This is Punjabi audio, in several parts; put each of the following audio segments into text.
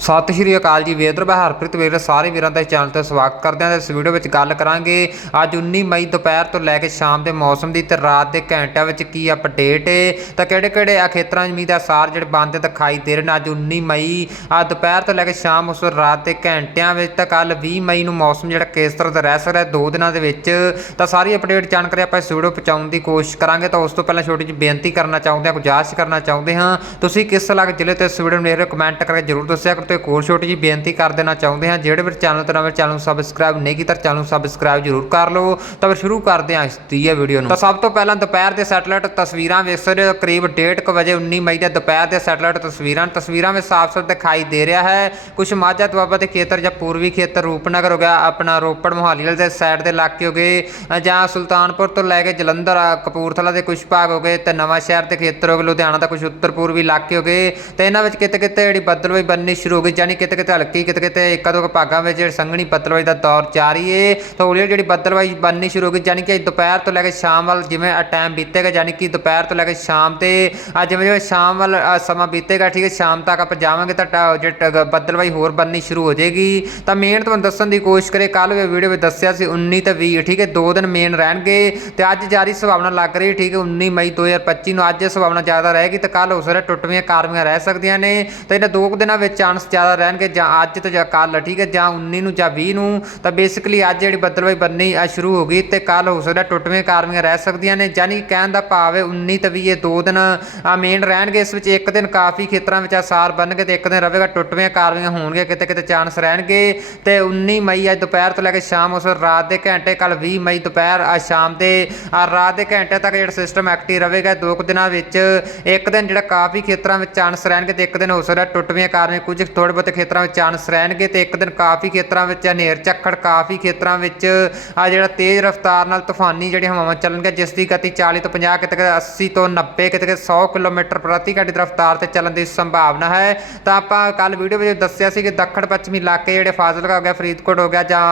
ਸਤਿ ਸ਼੍ਰੀ ਅਕਾਲ ਜੀ ਵੇਦਰ ਮੈਂ ਹਰਪ੍ਰੀਤ ਵੇਦਰ ਸਾਰੇ ਵੀਰਾਂ ਦਾ ਇਸ ਚੈਨਲ ਤੇ ਸਵਾਗਤ ਕਰਦੇ ਹਾਂ ਇਸ ਵੀਡੀਓ ਵਿੱਚ ਗੱਲ ਕਰਾਂਗੇ। ਅੱਜ 19 ਮਈ ਦੁਪਹਿਰ ਤੋਂ ਲੈ ਕੇ ਸ਼ਾਮ ਦੇ ਮੌਸਮ ਦੀ ਤੇ ਰਾਤ ਦੇ ਘੰਟਿਆਂ ਵਿੱਚ ਕੀ ਅਪਡੇਟ ਹੈ ਤਾਂ ਕਿਹੜੇ ਕਿਹੜੇ ਆ ਖੇਤਰਾਂ 'ਚ ਮੀਂਹ ਦਾ ਸਾਰ ਜਿਹੜੇ ਬੰਦ ਦਿਖਾਈ ਦੇ ਰਹੇ ਨੇ ਅੱਜ 19 ਮਈ? ਆ ਦੁਪਹਿਰ ਤੋਂ ਲੈ ਕੇ ਸ਼ਾਮ ਉਸ ਰਾਤ ਦੇ ਘੰਟਿਆਂ ਵਿੱਚ ਤਾਂ ਕੱਲ 20 ਮਈ ਨੂੰ ਮੌਸਮ ਜਿਹੜਾ ਕਿਸ ਤਰ੍ਹਾਂ ਦਾ ਰਹਿ ਸਕਦਾ ਹੈ ਦੋ ਦਿਨਾਂ ਦੇ ਵਿੱਚ? ਤਾਂ ਸਾਰੀ ਅਪਡੇਟ ਜਾਣਕਾਰੀ ਆਪਾਂ ਇਸ ਵੀਡੀਓ ਪਹੁੰਚਾਉਣ ਦੀ ਕੋਸ਼ਿਸ਼ ਕਰਾਂਗੇ। ਤਾਂ ਉਸ ਤੋਂ ਪਹਿਲਾਂ ਛੋਟੀ ਜਿਹੀ ਬੇਨਤੀ ਕਰਨਾ ਚਾਹੁੰਦੇ ਹਾਂ, ਗੁਜਾਰਿਸ਼ ਕਰਨਾ ਚਾਹੁੰਦੇ ਹਾਂ। ਤੁਸੀਂ ਕਿਸ ਇਲਾਕੇ ਜ਼ਿਲ੍ਹੇ ਤੋਂ ਇਸ ਵੀਡੀਓ ਨੂੰ ਦੇਖ ਰਹੇ ਹੋ ਕਮੈਂਟ ਕਰਕੇ ਜਰੂਰ ਦੱਸਿਆ ਕਰੋ ਇੱਕ ਹੋਰ ਛੋਟੀ ਜਿਹੀ ਬੇਨਤੀ ਕਰ ਦੇਣਾ ਚਾਹੁੰਦੇ ਹਾਂ। ਜਿਹੜੇ ਵੀ ਚੈਨਲ ਤੇ ਨਵੇਂ ਚੈਨਲ ਨੂੰ ਸਬਸਕ੍ਰਾਈਬ ਨਹੀਂ ਕੀਤਾ, ਚੈਨਲ ਨੂੰ ਸਬਸਕ੍ਰਾਈਬ ਜਰੂਰ ਕਰ ਲਓ। ਤਾਂ ਫਿਰ ਸ਼ੁਰੂ ਕਰਦੇ ਹਾਂ ਇਸ ਦੀ ਇਹ ਵੀਡੀਓ ਨੂੰ। ਤਾਂ ਸਭ ਤੋਂ ਪਹਿਲਾਂ ਦੁਪਹਿਰ ਦੇ ਸੈਟਲਾਈਟ ਤਸਵੀਰਾਂ ਵੇਖ ਸਕਦੇ ਹੋ। ਕਰੀਬ 1:30 ਵਜੇ 19 ਮਈ ਦੇ ਦੁਪਹਿਰ ਦੇ ਸੈਟਲਾਈਟ ਤਸਵੀਰਾਂ। ਤਸਵੀਰਾਂ ਵਿੱਚ ਸਾਫ਼-ਸਾਫ਼ ਦਿਖਾਈ ਦੇ ਰਿਹਾ ਹੈ। ਕੁਝ ਮਾਝਾ ਦੁਆਬਾ ਦੇ ਖੇਤਰ ਜਾਂ ਪੂਰਬੀ ਖੇਤਰ ਰੂਪਨਗਰ ਹੋ ਗਿਆ, ਆਪਣਾ ਰੋਪੜ ਮੋਹਾਲੀ ਵਾਲੇ ਦੇ ਸਾਈਡ ਦੇ ਇਲਾਕੇ ਹੋ ਗਏ, ਜਾਂ ਸੁਲਤਾਨਪੁਰ ਤੋਂ ਲੈ ਕੇ ਜਲੰਧਰ, ਕਪੂਰਥਲਾ ਦੇ ਕੁਝ ਭਾਗ ਹੋ ਗਏ, ਤੇ ਨਵਾਂ ਸ਼ਹਿਰ ਦੇ ਖੇਤਰ ਹੋ ਗਏ, ਲੁਧਿਆਣਾ ਦਾ ਕੁਝ ਉੱਤਰ ਪੂਰਬੀ ਇਲਾਕੇ ਹੋ ਗਏ। ਤੇ ਇਹਨਾਂ ਵਿੱਚ ਕਿਤੇ ਕਿਤੇ ਜਿਹੜੀ ਬੱਦਲਵਾਈ ਬੰਨੀ ਸ਼ੁਰੂ ਹੋ ਗਈ ਯਾਨੀ ਕਿਤੇ ਕਿਤੇ ਹਲਕੀ, ਕਿਤੇ ਕਿਤੇ ਇੱਕ ਦੋ ਕੁ ਭਾਗਾਂ ਵਿੱਚ ਸੰਘਣੀ ਬੱਦਲਵਾਈ ਦਾ ਦੌਰ ਜਾਰੀ ਏ। ਤਾਂ ਹੌਲੀ ਹੌਲੀ ਜਿਹੜੀ ਬੱਦਲਵਾਈ ਬਣਨੀ ਸ਼ੁਰੂ ਹੋ ਗਈ ਯਾਨੀ ਕਿ ਦੁਪਹਿਰ ਤੋਂ ਲੈ ਕੇ ਸ਼ਾਮ ਵੱਲ ਜਿਵੇਂ ਟਾਈਮ ਬੀਤੇਗਾ ਯਾਨੀ ਕਿ ਦੁਪਹਿਰ ਤੋਂ ਲੈ ਕੇ ਸ਼ਾਮ ਤੇ ਅੱਜ ਜਿਵੇਂ ਜਿਵੇਂ ਸ਼ਾਮ ਵੱਲ ਸਮਾਂ ਬੀਤੇਗਾ, ਠੀਕ ਹੈ, ਸ਼ਾਮ ਤੱਕ ਆਪਾਂ ਜਾਵਾਂਗੇ ਤਾਂ ਟ- ਬੱਦਲਵਾਈ ਹੋਰ ਬਣਨੀ ਸ਼ੁਰੂ ਹੋ ਜਾਏਗੀ। ਤਾਂ ਮੇਨ ਤੁਹਾਨੂੰ ਦੱਸਣ ਦੀ ਕੋਸ਼ਿਸ਼ ਕਰੇ ਕੱਲ ਵੀ ਵੀਡੀਓ ਵਿੱਚ ਦੱਸਿਆ ਸੀ 19 ਤੇ 20 ਠੀਕ ਹੈ, ਦੋ ਦਿਨ ਮੇਨ ਰਹਿਣਗੇ। ਤੇ ਅੱਜ ਜਾਰੀ ਸੰਭਾਵਨਾ ਲੱਗ ਰਹੀ, ਠੀਕ ਹੈ 19 ਮਈ 2025 ਨੂੰ ਅੱਜ ਸੰਭਾਵਨਾ ਜ਼ਿਆਦਾ ਰਹੇਗੀ। ਤੇ ਕੱਲ ਹੋ ਸਕਦਾ ਟੁੱਟਵੀਆਂ ਕਾਰਵਾਈਆਂ ਰਹਿ ਸਕਦੀਆਂ ਨੇ। ਤੇ ਇਹਨਾਂ ਦੋ ਕੁ ਦਿਨਾਂ ਵਿੱਚ ਚਾਂਸ ਜ਼ਿਆਦਾ ਰਹਿਣਗੇ ਜਾਂ ਅੱਜ ਤੋਂ ਜਾਂ ਕੱਲ ਠੀਕ ਹੈ, ਜਾਂ 19 ਨੂੰ ਜਾਂ 20 ਨੂੰ। ਤਾਂ ਬੇਸਿਕਲੀ ਅੱਜ ਜਿਹੜੀ ਬੱਦਲਵਾਈ ਬੰਨੀ ਸ਼ੁਰੂ ਹੋ ਗਈ ਤੇ ਕੱਲ ਹੋ ਸਕਦਾ ਟੁੱਟਵੀਆਂ ਕਾਰਵਾਈਆਂ ਰਹਿ ਸਕਦੀਆਂ ਨੇ। ਯਾਨੀ ਕਹਿਣ ਦਾ ਭਾਵ ਹੈ 19 ਤੇ 20 ਇਹ ਦੋ ਦਿਨ ਮੇਨ ਰਹਿਣਗੇ। ਇਸ ਵਿੱਚ ਇੱਕ ਦਿਨ ਕਾਫੀ ਖੇਤਰਾਂ ਵਿੱਚ ਆਸਾਰ ਬਣਨਗੇ ਤੇ ਇੱਕ ਦਿਨ ਰਹੇਗਾ ਟੁੱਟਵੀਆਂ ਕਾਰਵਾਈਆਂ ਹੋਣਗੀਆਂ, ਕਿਤੇ ਕਿਤੇ ਚਾਂਸ ਰਹਿਣਗੇ। ਤੇ 19 ਮਈ ਅੱਜ ਦੁਪਹਿਰ ਤੋਂ ਲੈ ਕੇ ਸ਼ਾਮ ਉਸ ਰਾਤ ਦੇ ਘੰਟੇ ਕੱਲ 20 ਮਈ ਦੁਪਹਿਰ ਆ ਸ਼ਾਮ ਦੇ ਆ ਰਾਤ ਦੇ ਘੰਟੇ ਤੱਕ ਜਿਹੜਾ ਸਿਸਟਮ ਐਕਟਿਵ ਰਹੇਗਾ। ਦੋ ਕੁ ਦਿਨਾਂ ਵਿੱਚ ਇੱਕ ਦਿਨ ਜਿਹੜਾ ਕਾਫੀ ਖੇਤਰਾਂ ਵਿੱਚ ਚਾਂਸ ਰਹਿਣਗੇ ਤੇ ਇੱਕ ਦਿਨ ਹੋ ਸਕਦਾ ਟੁੱਟਵੀਆਂ ਕਾਰਵਾਈਆਂ ਕੁਝ ਥੋੜੇ ਬਹੁਤੇ ਖੇਤਰਾਂ ਵਿੱਚ ਚਾਂਸ ਰਹਿਣਗੇ ਤੇ ਇੱਕ ਦਿਨ ਕਾਫੀ ਖੇਤਰਾਂ ਵਿੱਚ ਹਨੇਰ ਝੱਖੜ, ਕਾਫੀ ਖੇਤਰਾਂ ਵਿੱਚ ਆ ਜਿਹੜਾ ਤੇਜ਼ ਰਫ਼ਤਾਰ ਨਾਲ ਤੂਫਾਨੀ ਜਿਹੜੀ ਹਵਾਵਾਂ ਚੱਲਣਗੀਆਂ, ਜਿਸ ਦੀ ਗਤੀ 40 ਤੋਂ 50 ਕਿਤੇ ਕਿਤੇ 80 ਤੋਂ 90 ਕਿਤੇ ਕਿਤੇ 100 ਕਿਲੋਮੀਟਰ ਪ੍ਰਤੀ ਘੰਟੇ ਦੀ ਰਫ਼ਤਾਰ ਤੇ ਚੱਲਣ ਦੀ ਸੰਭਾਵਨਾ ਹੈ। ਤਾਂ ਆਪਾਂ ਕੱਲ ਵੀਡੀਓ ਵਿੱਚ ਦੱਸਿਆ ਸੀ ਕਿ ਦੱਖਣ ਪੱਛਮੀ ਇਲਾਕੇ ਜਿਹੜੇ ਫਾਜ਼ਿਲਕਾ ਹੋ ਗਿਆ, ਫਰੀਦਕੋਟ ਹੋ ਗਿਆ ਜਾਂ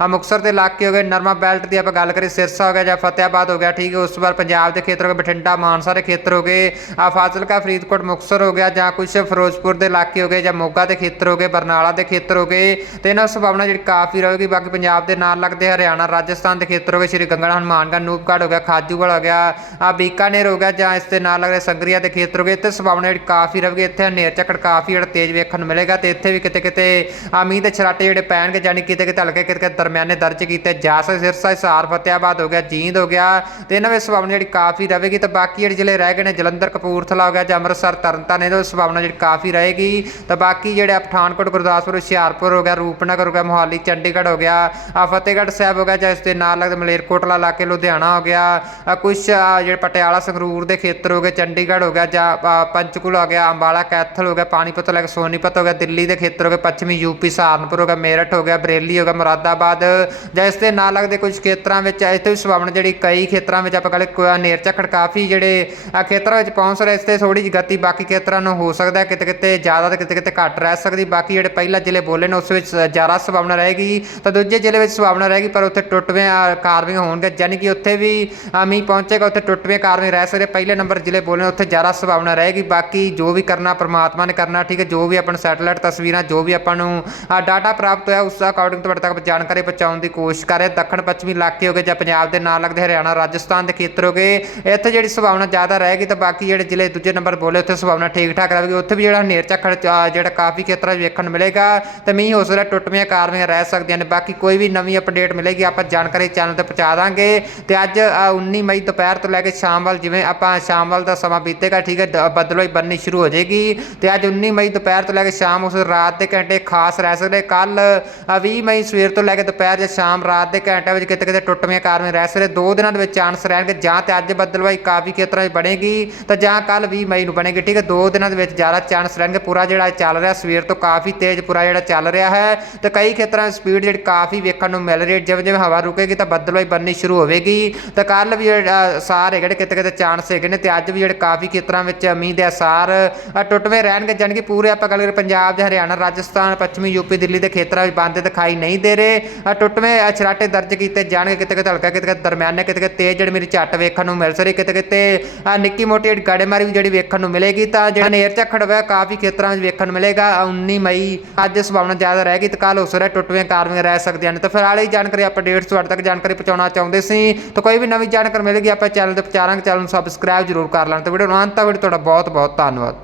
ਆ ਮੁਕਤਸਰ ਦੇ ਇਲਾਕੇ ਹੋ ਗਏ, ਨਰਮਾ ਬੈਲਟ ਦੀ ਆਪਾਂ ਗੱਲ ਕਰੀਏ, ਸਿਰਸਾ ਹੋ ਗਿਆ ਜਾਂ ਫਤਿਆਬਾਦ ਹੋ ਗਿਆ, ਠੀਕ ਹੈ, ਉਸ ਤੋਂ ਬਾਅਦ ਪੰਜਾਬ ਦੇ ਖੇਤਰ ਹੋ ਗਏ, ਬਠਿੰਡਾ ਮਾਨਸਾ ਦੇ ਖੇਤਰ ਹੋ ਗਏ। ਆ ਫਾਜ਼ਿਲਕਾ, ਫਰੀਦਕੋਟ, ਮੁਕਤਸਰ ਹੋ ਗਿਆ ਜਾਂ ਕੁਝ ਫਿਰੋਜ਼ਪੁਰ ਦੇ ਇਲਾਕੇ ਹੋ ਗਏ ਜਾਂ ਮੋਗਾ ਦੇ ਖੇਤਰ ਹੋ ਗਏ, ਬਰਨਾਲਾ ਦੇ ਖੇਤਰ ਹੋ ਗਏ, ਤੇ ਇਹਨਾਂ ਸੰਭਾਵਨਾ ਜਿਹੜੀ ਕਾਫੀ ਰਹੇਗੀ। ਬਾਕੀ ਪੰਜਾਬ ਦੇ ਨਾਲ ਲੱਗਦੇ ਹਰਿਆਣਾ, ਰਾਜਸਥਾਨ ਦੇ ਖੇਤਰ ਹੋ ਗਏ, ਸ਼੍ਰੀ ਗੰਗਾਨਗਰ ਹਨੂਮਾਨਗੜ੍ਹ ਨੂਪਗੜ੍ਹ ਹੋ ਗਿਆ, ਖਾਜੂਵਾਲ ਹੋ ਗਿਆ, ਆ ਬੀਕਾਨੇਰ ਹੋ ਗਿਆ, ਜਾਂ ਇਸ ਦੇ ਨਾਲ ਲੱਗਦੇ ਸੰਗਰੀਆ ਦੇ ਖੇਤਰ ਹੋ ਇੱਥੇ ਸੰਭਾਵਨਾ ਜਿਹੜੀ ਕਾਫੀ ਰਹੇਗੀ। ਇੱਥੇ ਹਨੇਰ ਝੱਖੜ ਕਾਫੀ ਜਿਹੜਾ ਤੇਜ਼ ਵੇਖਣ ਨੂੰ ਮਿਲੇਗਾ, ਤੇ ਇੱਥੇ ਵੀ ਕਿਤੇ ਕਿਤੇ ਆ ਦੇ ਛਰਾਟੇ ਜਿਹੜੇ ਪੈਣਗੇ ਜਾਨੀ ਕਿਤੇ ਕਿਤੇ ਹਲਕੇ ਕਿਤੇ ਦਰਮਿਆਨੇ ਦਰਜ ਕੀਤੇ ਜਾ ਸਕਦੇ ਸਿਰਸਾ, ਹਿਸਾਰ, ਫਤਿਆਬਾਦ ਹੋ ਗਿਆ, ਜੀਂਦ ਹੋ ਗਿਆ, ਤੇ ਇਹਨਾਂ ਵਿੱਚ ਸੰਭਾਵਨਾ ਜਿਹੜੀ ਕਾਫੀ ਰਹੇਗੀ। ਤੇ ਬਾਕੀ ਜਿਹੜੇ ਜ਼ਿਲ੍ਹੇ ਰਹਿ ਗਏ ਨੇ, ਜਲੰਧਰ, ਕਪੂਰਥਲਾ ਹੋ ਗਿਆ, ਜਾਂ ਅੰਮ੍ਰਿਤਸਰ, ਤਰਨਤਾਰਨ ਇਹਦੇ ਵਿੱਚ ਸੰਭਾਵਨਾ ਜਿਹੜੀ ਕਾਫੀ ਰਹੇਗੀ। ਤਾਂ ਬਾਕੀ ਜਿਹੜਾ ਪਠਾਨਕੋਟ ਗੁਰਦਾਸਪੁਰ ਹੁਸ਼ਿਆਰਪੁਰ ਹੋ ਗਿਆ ਰੂਪਨਗਰ ਹੋ ਗਿਆ ਮੋਹਾਲੀ ਚੰਡੀਗੜ੍ਹ ਹੋ ਗਿਆ ਆ ਫਤਿਹਗੜ੍ਹ ਸਾਹਿਬ ਹੋ ਗਿਆ ਜਾਂ ਇਸ ਦੇ ਨਾਲ ਲੱਗਦੇ ਮਲੇਰਕੋਟਲਾ ਇਲਾਕੇ ਲੁਧਿਆਣਾ ਹੋ ਗਿਆ ਆ ਕੁਝ ਜਿਹੜੇ ਪਟਿਆਲਾ ਸੰਗਰੂਰ ਦੇ ਖੇਤਰ ਹੋ ਗਏ ਚੰਡੀਗੜ੍ਹ ਹੋ ਗਿਆ ਜਾਂ ਆ, ਪੰਚਕੂਲਾ ਹੋ ਗਿਆ ਅੰਬਾਲਾ ਕੈਥਲ ਹੋ ਗਿਆ ਪਾਣੀਪਤ ਲੈ ਕੇ ਸੋਨੀਪਤ ਹੋ ਗਿਆ ਦਿੱਲੀ ਦੇ ਖੇਤਰ ਹੋ ਗਏ ਪੱਛਮੀ ਯੂਪੀ ਸਹਾਰਨਪੁਰ ਹੋ ਗਿਆ ਮੇਰਠ ਹੋ ਗਿਆ ਬਰੇਲੀ ਹੋ ਗਿਆ ਮੁਰਾਦਾਬਾਦ ਜਾਂ ਇਸ ਦੇ ਨਾਲ ਲੱਗਦੇ ਕੁਝ ਖੇਤਰਾਂ ਵਿੱਚ ਇੱਥੇ ਵੀ ਸੰਭਾਵਨਾ ਜਿਹੜੀ ਕਈ ਖੇਤਰਾਂ ਵਿੱਚ ਆਪਾਂ ਕਹਿੰਦੇ ਕੋਈ ਨੇਰ ਝੱਖੜ ਕਾਫੀ ਜਿਹੜੇ ਖੇਤਰਾਂ ਵਿੱਚ ਪਹੁੰਚ ਰਹੇ ਇਸ ਤੇ ਥੋੜੀ ਜਿਹੀ ਗਤੀ ਬਾਕੀ ਖੇਤਰਾਂ ਨੂੰ ਹੋ ਸਕਦਾ ਕਿਤੇ ਕਿਤੇ ਜ਼ਿਆਦਾ ਤੇ ਕਿਤੇ ਕਿਤੇ ਘੱਟ ਰਹਿ ਰਹਿ ਸਕਦੀ ਬਾਕੀ ਜਿਹੜੇ ਪਹਿਲਾ ਜ਼ਿਲ੍ਹੇ ਬੋਲੇ ਨੇ ਉਸ ਵਿੱਚ ਜ਼ਿਆਦਾ ਸੰਭਾਵਨਾ ਰਹੇਗੀ ਤਾਂ ਦੂਜੇ ਜ਼ਿਲ੍ਹੇ ਵਿੱਚ ਸੰਭਾਵਨਾ ਰਹੇਗੀ ਪਰ ਉੱਥੇ ਟੁੱਟਵੇਂ ਕਾਰਵਿੰਗ ਹੋਣਗੇ ਯਾਨੀ ਕਿ ਉੱਥੇ ਵੀ ਮੀਂਹ ਪਹੁੰਚੇਗਾ ਉੱਥੇ ਟੁੱਟਵੇਂ ਕਾਰਵਿੰਗ ਰਹਿ ਸਕਦੇ ਪਹਿਲੇ ਨੰਬਰ ਜ਼ਿਲ੍ਹੇ ਬੋਲੇ ਉੱਥੇ ਜ਼ਿਆਦਾ ਸੰਭਾਵਨਾ ਰਹੇਗੀ ਬਾਕੀ ਜੋ ਵੀ ਕਰਨਾ ਪਰਮਾਤਮਾ ਨੇ ਕਰਨਾ ਠੀਕ ਹੈ ਜੋ ਵੀ ਆਪਣਾ ਸੈਟਲਾਈਟ ਤਸਵੀਰਾਂ ਜੋ ਵੀ ਆਪਾਂ ਨੂੰ ਡਾਟਾ ਪ੍ਰਾਪਤ ਹੋਇਆ ਉਸ ਅਕੋਰਡਿੰਗ ਤੁਹਾਡੇ ਤੱਕ ਜਾਣਕਾਰੀ ਪਹੁੰਚਾਉਣ ਦੀ ਕੋਸ਼ਿਸ਼ ਕਰ ਰਹੇ ਦੱਖਣ ਪੱਛਮੀ ਇਲਾਕੇ ਹੋ ਗਏ ਜਾਂ ਪੰਜਾਬ ਦੇ ਨਾਲ ਲੱਗਦੇ ਹਰਿਆਣਾ ਰਾਜਸਥਾਨ ਦੇ ਖੇਤਰ ਹੋ ਇੱਥੇ ਜਿਹੜੀ ਸੰਭਾਵਨਾ ਜ਼ਿਆਦਾ ਰਹੇਗੀ ਤਾਂ ਬਾਕੀ ਜਿਹੜੇ ਜ਼ਿਲ੍ਹੇ ਦੂਜੇ ਨੰਬਰ ਬੋਲੇ ਉੱਥੇ ਸੰਭਾਵਨਾ ਠੀਕ ਠਾਕ ਰਹੇਗੀ ਉੱਥੇ ਵੀ ਜਿਹੜਾ ਹਨੇਰ ਝੱਖੜ ਆ, ਜਿਹੜਾ ਕਾਫੀ ਖੇਤਰਾਂ 'ਚ ਵੇਖਣ ਨੂੰ ਮਿਲੇਗਾ ਤੇ ਮੀਂਹ ਹੋ ਸਕਦਾ ਟੁੱਟਵੀਆਂ ਕਾਰਵਾਈਆਂ ਰਹਿ ਸਕਦੀਆਂ ਨੇ। ਬਾਕੀ ਕੋਈ ਵੀ ਨਵੀਂ ਅਪਡੇਟ ਮਿਲੇਗੀ ਆਪਾਂ ਜਾਣਕਾਰੀ ਚੈਨਲ ਤੇ ਪਹੁੰਚਾ ਦਾਂਗੇ। ਤੇ ਅੱਜ ਆ, 19 ਮਈ ਦੁਪਹਿਰ ਤੋਂ ਲੈ ਕੇ ਸ਼ਾਮ ਵੱਲ ਜਿਵੇਂ ਆਪਾਂ ਸ਼ਾਮ ਵੱਲ ਦਾ ਸਮਾਂ ਬੀਤੇਗਾ ਠੀਕ ਹੈ ਦ- ਬੱਦਲੋਈ ਬੰਨੀ ਸ਼ੁਰੂ ਹੋ ਜਾਏਗੀ। ਤੇ ਅੱਜ 19 ਮਈ ਦੁਪਹਿਰ ਤੋਂ ਲੈ ਕੇ ਸ਼ਾਮ ਉਸ ਰਾਤ ਦੇ ਘੰਟੇ ਖਾਸ ਰਹਿ ਸਕਦੇ ਕੱਲ 20 ਮਈ ਸਵੇਰ ਤੋਂ ਲੈ ਕੇ ਦੁਪਹਿਰ ਜਾਂ ਸ਼ਾਮ ਰਾਤ ਦੇ ਘੰਟਿਆਂ ਵਿੱਚ ਕਿਤੇ ਕਿਤੇ ਟੁੱਟਵੀਆਂ ਕਾਰਵਾਈਆਂ ਰਹਿ ਸਕਦੇ ਦੋ ਦਿਨਾਂ ਦੇ ਵਿੱਚ ਚਾਂਸ ਰਹਿਣਗੇ ਜਾਂ ਤੇ ਅੱਜ ਬਦਲਵਾਈ ਕਾਫੀ ਖੇਤਰਾਂ 'ਚ ਬਣੇਗੀ ਤਾਂ ਜਾਂ ਕੱਲ 20 ਮਈ ਨੂੰ ਬਣੇਗੀ ਠੀਕ ਹੈ ਦੋ ਦਿਨਾਂ ਦੇ ਵਿੱਚ ਜ਼ਿਆਦਾ ਚਾਂਸ ਰਹਿਣਗੇ। ਪੂਰਾ ਜਿਹੜਾ ਚੱਲ ਰਿਹਾ ਸਵੇਰ ਤੋਂ ਕਾਫੀ ਤੇਜ਼ ਪੂਰਾ ਜਿਹੜਾ ਚੱਲ ਰਿਹਾ ਹੈ ਤੇ ਕਈ ਖੇਤਰਾਂ 'ਚ ਸਪੀਡ ਜਿਹੜੀ ਕਾਫੀ ਵੇਖਣ ਨੂੰ ਮਿਲ ਰਹੀ ਹੈ। ਜਿਵੇਂ ਜਿਵੇਂ ਹਵਾ ਰੁਕੇਗੀ ਤਾਂ ਬੱਦਲਵਾਈ ਬਣਨੀ ਸ਼ੁਰੂ ਹੋਵੇਗੀ। ਤਾਂ ਕੱਲ ਵੀ ਜਿਹੜਾ ਅਸਾਰ ਹੈਗੇ ਨੇ ਕਿਤੇ ਕਿਤੇ ਚਾਂਸ ਹੈਗੇ ਨੇ ਤੇ ਅੱਜ ਵੀ ਜਿਹੜੇ ਕਾਫੀ ਖੇਤਰਾਂ ਵਿੱਚ ਮੀਂਹ ਦੇ ਅਸਾਰ ਟੁੱਟਵੇਂ ਰਹਿਣਗੇ। ਜਾਣੀ ਕਿ ਪੂਰੇ ਆਪਾਂ ਗੱਲ ਕਰੀਏ ਪੰਜਾਬ ਦੇ ਹਰਿਆਣਾ ਰਾਜਸਥਾਨ ਪੱਛਮੀ ਯੂਪੀ ਦਿੱਲੀ ਦੇ ਖੇਤਰਾਂ ਵਿੱਚ ਬੰਦ ਦਿਖਾਈ ਨਹੀਂ ਦੇ ਰਹੇ। ਟੁੱਟਵੇਂ ਅ, ਦਰਜ ਕੀਤੇ ਜਾਣਗੇ। ਕਿਤੇ ਕਿਤੇ ਹਲਕਾ ਕਿਤੇ ਕਿਤੇ ਦਰਮਿਆਨੇ ਕਿਤੇ ਕਿਤੇ ਤੇਜ਼ ਜਿਹੜੀ ਮੇਰੀ ਝੱਟ ਵੇਖਣ ਨੂੰ ਮਿਲ ਸਕਦੀ ਕਿਤੇ ਕਿਤੇ ਨਿੱਕੀ ਮੋਟੀ ਜਿਹੜੀ ਗਾੜੇਮਾਰੀ ਵੀ ਜਿਹੜੀ ਵੇਖਣ ਨੂੰ ਮਿਲੇਗੀ ਤਾਂ ਜਿਹੜਾ ਨੇਰ ਝੱਖੜ ਹੋਇਆ ਕਾਫੀ ਖੇਤਰਾਂ ਵਿੱਚ ਵੇਖਣ ਨੂੰ ਮਿਲੇਗਾ। 19 ਮਈ ਅੱਜ ਸੰਭਾਵਨਾ ਜ਼ਿਆਦਾ ਰਹਿ ਗਈ ਤੇ ਕੱਲ ਉਸ ਰੇ ਟੁੱਟਵੀਆਂ ਕਾਰਵਾਈਆਂ ਰਹਿ ਸਕਦੀਆਂ ਨੇ। ਤਾਂ ਫਿਲਹਾਲ ਇਹ ਜਾਣਕਾਰੀ ਅਪਡੇਟਸ ਤੁਹਾਡੇ ਤੱਕ ਜਾਣਕਾਰੀ ਪਹੁੰਚਾਉਣਾ ਚਾਹੁੰਦੇ ਸੀ। ਤਾਂ ਕੋਈ ਵੀ ਨਵੀਂ ਜਾਣਕਾਰੀ ਮਿਲੇਗੀ, ਆਪਾਂ ਚੈਨਲ ਤੇ ਪਹੁੰਚਾਵਾਂਗੇ ਚੈਨਲ ਨੂੰ ਸਬਸਕ੍ਰਾਈਬ ਜ਼ਰੂਰ ਕਰ ਲੈਣ ਤੇ ਵੀਡੀਓ ਨੂੰ ਅੰਤ ਤੱਕ ਵੀਡੀਓ ਤੁਹਾਡਾ ਬਹੁਤ ਬਹੁਤ ਧੰਨਵਾਦ।